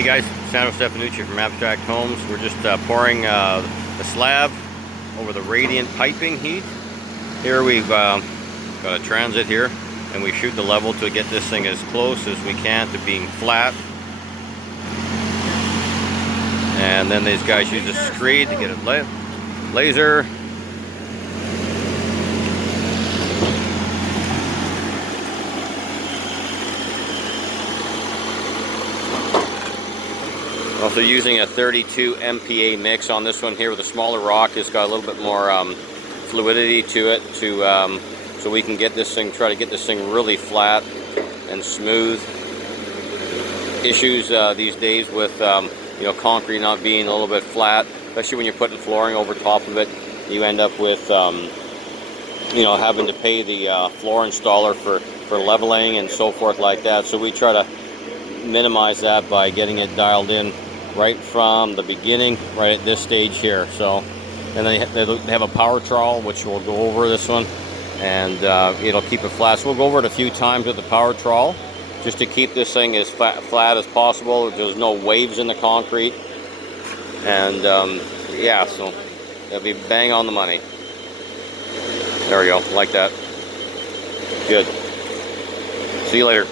Hey guys, Sandro from Abstract Homes. We're just pouring the slab over the radiant piping heat. Here we've got a transit here, and we shoot the level to get this thing as close as we can to being flat. And then these guys use a screed to get it laser. Also using a 32 MPa mix on this one here with a smaller rock. It's got a little bit more fluidity to it, so we can get this thing, try to get this thing really flat and smooth. Issues these days with concrete not being a little bit flat, especially when you're putting flooring over top of it. You end up with having to pay the floor installer for leveling and so forth like that. So we try to minimize that by getting it dialed in right from the beginning, right at this stage here. So, and then they have a power trowel which will go over this one, and it'll keep it flat. So we'll go over it a few times with the power trowel just to keep this thing as flat as possible. There's no waves in the concrete, and yeah, so it'll be bang on the money. There we go, like that. Good. See you later.